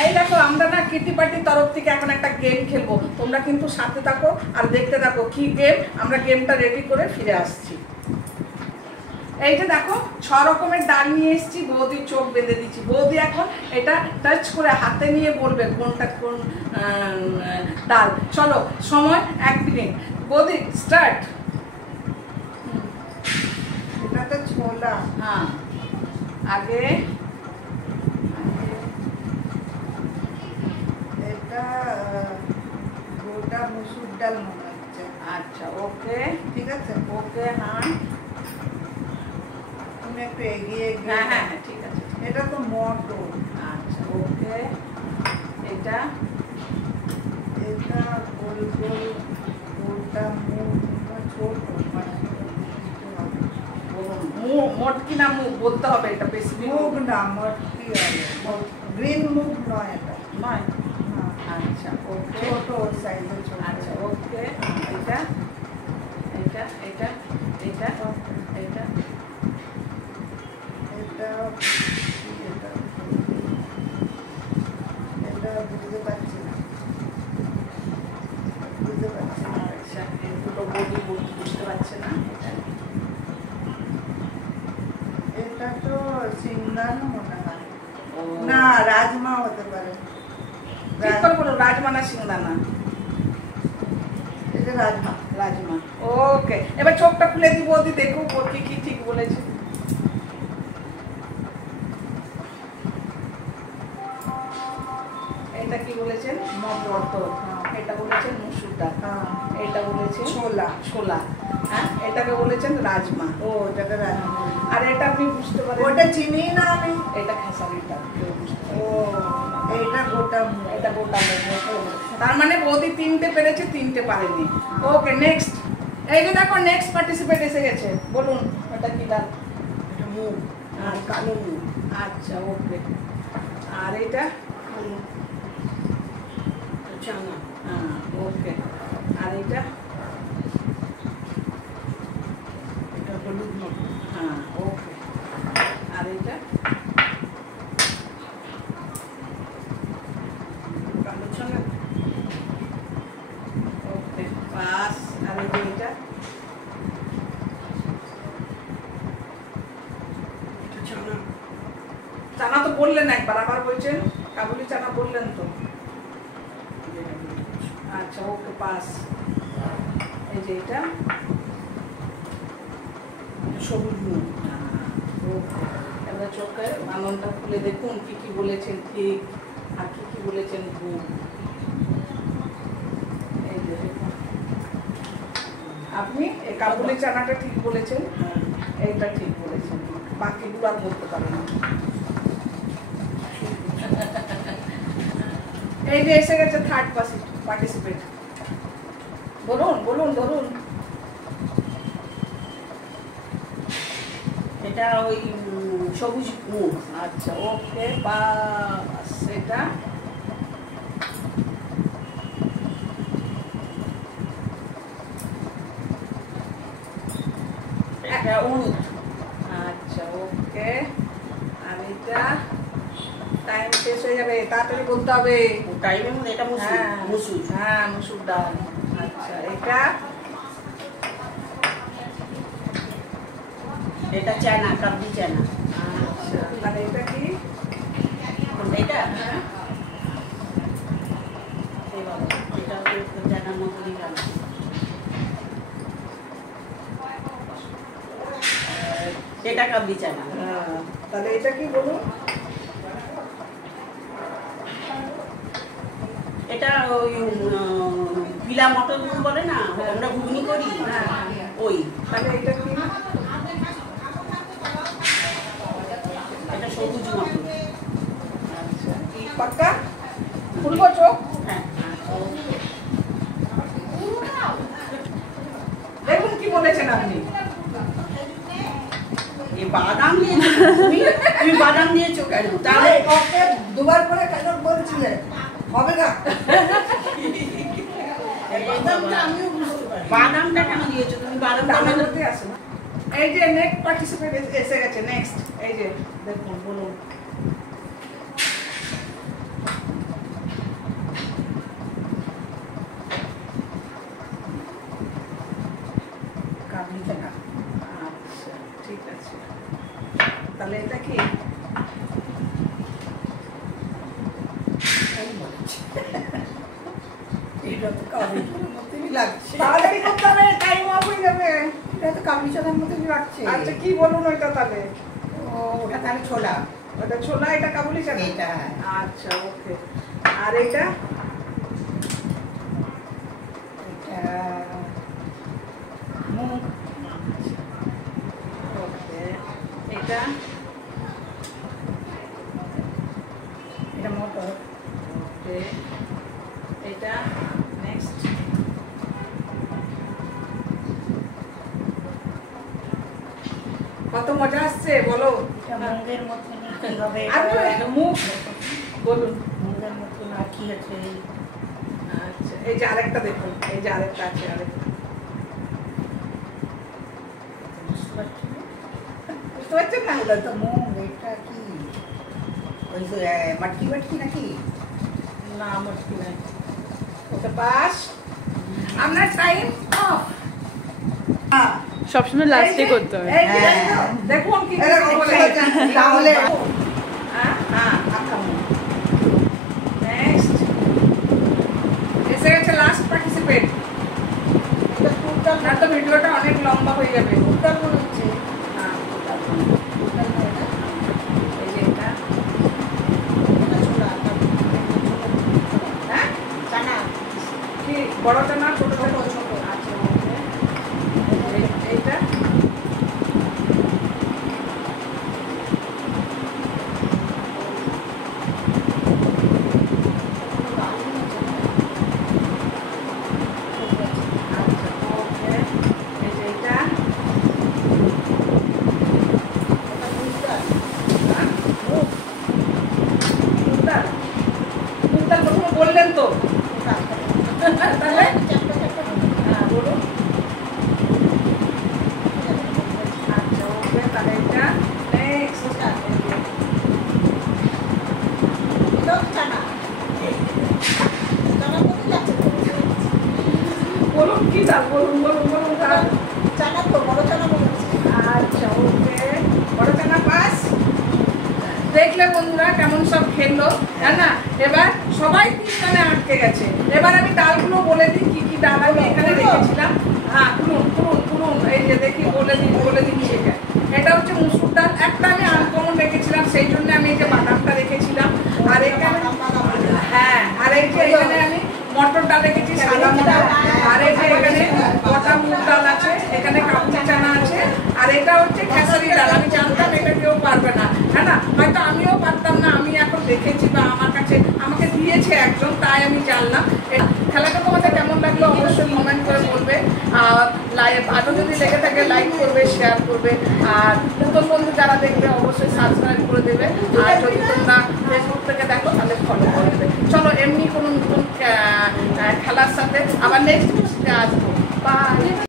এই দেখো আমরা না কিটি পার্টির তরফ থেকে এখন একটা গেম খেলবো, তোমরা কিন্তু সাথে থাকো আর দেখতে থাকো কি গেম। আমরা গেমটা রেডি করে ফিরে আসছি। এই যে দেখো 6 রকমের ডাল নিয়ে এসেছি, বৌদির চোখ বেঁধে দিচ্ছি। বৌদি এখন এটা টাচ করে হাতে নিয়ে বলবে কোনটা কোন ডাল। চলো সময় 1 মিনিট। বৌদি স্টার্ট। এটা তো ছোলা। হ্যাঁ আগে এটা গোটা মসুর ডাল মনে হচ্ছে। আচ্ছা ওকে ঠিক আছে, ওকে। হ্যাঁ তুমি একটু এগিয়ে হ্যাঁ হ্যাঁ হ্যাঁ ঠিক আছে। এটা তো মটর। আচ্ছা ওকে। এটা এটা গোল গোল গোটা মুখ ছোট, মোটকি না মুখ বলতে হবে, এটা বেশি মুখ না মটকি হবে, গ্রিন মুখ নয় এটা নয়। না, আচ্ছা ওকে ছোট সাইজের ছোট। আচ্ছা ওকে। এটা এটা এটা এটা এটা এটা এটা বুঝতে পারছি না, বুঝতে পারছি না। আচ্ছা এগুলো বলি বুঝতে পারছে না। এটা তো সিংদানো মনে হয় ও না, রাজমা হতে পারে। ঠিক করে বলো, রাজমা না সিংদানা? এটা রাজমা। রাজমা ওকে। এবার চোখটা খুলে দিব, বৌদি দেখো কি কি ঠিক বলেছে। এটা কি বলেছেন? মটর। এটা বলেছেন মসুর ডাল। এটা বলেছেন ছোলা। ছোলা। হ্যাঁ এটাকে বলেছেন রাজমা। ও এটাকে রাজমা। আর এটা আপনি বুঝতে পারেন ওটা চিনি না আমি। এটা খেসারির ডাল। ও এটা গোটা মুগ। এটা গোটা মুগ। তার মানে বৌদি 3টে পেরেছে, 3টে পারেনি। Okay next. এই যে দেখো নেক্সট পার্টিসিপেট এসে গেছে, বলুন এটা কি ডাল? এটা মুগ আর কালো মুগ। আচ্ছা ওকে। আর এটা চানা। হ্যাঁ ওকে। আর এটা এটা হলুদ মটর। হ্যাঁ ওকে। আর এটা কালো চানা। Okay pass. আর এই যে এটা এটা চানা। চানা তো বললেন একবার, আবার বলছেন কাবুলি চানা বললেন তো। আচ্ছা ওকে পাস। এই যে এটা সবুজ মুগ। ওকে। এবার চোখে আনন্দটা খুলে দেখুন কি কি বলেছেন ঠিক আর কি কি বলেছেন ভুল। এই যে দেখুন আপনি এই কাবুলি চানাটা ঠিক বলেছেন, এইটা ঠিক বলেছেন, বাকিগুলো আর বলতে পারেন। এই যে এসে গেছে থার্ড পার্টিসিপেট। বলুন বলুন ধরুন। এটা ওই সবুজ মুগ। আচ্ছা ওকে বাস। এটা এটা হলুদ। আচ্ছা ওকে। আর এটা টাইম শেষ হয়ে যাবে, তাড়াতাড়ি বলতে হবে। টাইমের মধ্যে এটা মসুর। হ্যাঁ মসুর। হ্যাঁ মসুর ডাল। আচ্ছা এটা এটা চানা, কাবলি চানা। আচ্ছা আর এটা কি? কোনটা এটা? হ্যাঁ এই বাবা, এটা তো চানার মতনই গেল। এটা কাবলি চানা। তাহলে এটা কি বলুন? এটা ওই পিলা মটর বলে না, আমরা ঘুগনি করি ওই। তাহলে এটা কি? এটা সবুজ মটর। আচ্ছা পাক্কা খুলবো চোখ? হ্যাঁ দেখুন কি বলেছেন আপনি। এই বাদাম দিয়ে তুমি বাদাম দিয়েছো কেন? তাহলে ওকে দুবার করে কেন বলছিলে হবে না? বাদামটা আমিও বুঝতে পারি। বাদামটা কেন দিয়েছো তুমি? বাদামটা দামের মধ্যে আছে না। এই যে নেক্সট পার্টিসিপেট এসে গেছে। নেক্সট এই যে দেখুন বলুন। এটা তো কাবলি চোদার মতোই লাগছে। তাড়াতাড়ি করতে হবে, টাইম অফ হয়ে যাবে। এটা তো কাবলি চোদার মতোই লাগছে। আচ্ছা কি বলুন ওইটা তাহলে? ও ওটা তাহলে ছোলা। ওটা ছোলা, এটা কাবুলি চানা। এটা আচ্ছা ওকে। আর এটা এটা মুগ। ওকে। এটা এটা মটর। ওকে। এটা নেক্সট। কত মজা আসছে বলো। এটা মুগের মতন কি হবে? আর মুখ বলুন। মুগের মতন আর কি আছে? আচ্ছা এই যে আরেকটা দেখুন, এই যে আরেকটা আছে, আরেকটা বুঝতে পারছি না। বুঝতে পারছেন না? এগুলো তো মুগ। এটা কি ওই যে মাটকি বাটকি নাকি? না মুশকিল নাই। Okay pass. আপনার টাইম অফ। সবসময় লাস্টে করতে হয়। এই যে হ্যাঁ। দেখুন কি এরকম বলে। তাহলে হ্যাঁ হ্যাঁ নেক্সট এসে গেছে লাস্ট পার্টিসিপেট। না তো ভিডিওটা অনেক লম্বা হয়ে যাবে। উত্তর মনে হচ্ছে। হ্যাঁ উত্তর না এটা। এই যে এটা এটা ছোলা। হ্যাঁ চানা। কি বড়টা না ছোট ছোট? ছোট, ছোট। আচ্ছা ওকে। এইটা আচ্ছা ওকে। এই যে এটা মুগডাল। মুগডাল প্রথমে বললেন তো, তাহলে হ্যাঁ বলুন। আচ্ছা ওকে, তাহলে এটা নেক্সট। বলুন কি ডাল, বলুন বলুন বলুন ডাল। আচ্ছা ওকে, বড় চানা পাস। দেখলে বন্ধুরা কেমন সব খেললো, তাই না? এবার সবাই 3 ডালে আটকে গেছে। এবার আমি ডালগুলো বলে দিই কি কি ডাল আমি এখানে রেখেছিলাম। হ্যাঁ খুলুন খুলুন খুলুন, এই যে দেখি বলে দিচ্ছি। এটা হচ্ছে মুসুর ডাল, একটা আমি আনকমন রেখেছিলাম, সেই জন্য আমি এই যে বাদামটা রেখেছিলাম। আর এখানে হ্যাঁ, আর এই যে এখানে আমি মটর ডাল রেখেছি, সাদা মটর। আর এই যে এখানে গোটা মুগ ডাল আছে, এখানে কাবুলি চানা আছে। আর এটা হচ্ছে খেসারি ডাল। আমি জানতাম এটা কেউ পারবে না, হ্যাঁ না? হয়তো আমিও পারতাম না, আমি এখন দেখেছি বা আমাকে দিয়েছে একজন, তাই আমি জানলাম। খেলাটা তোমাদের কেমন লাগলো অবশ্যই কমেন্ট করে বলবে। আর ভালো যদি লেগে থাকে লাইক করবে, শেয়ার করবে। আর নতুন বন্ধু যারা দেখবে অবশ্যই সাবস্ক্রাইব করে দেবে। আর যদি তোমরা ফেসবুক থেকে দেখো তাহলে ফলো করে দেবে। চলো এমনি কোনো নতুন খেলার সাথে আবার নেক্সট আসবো।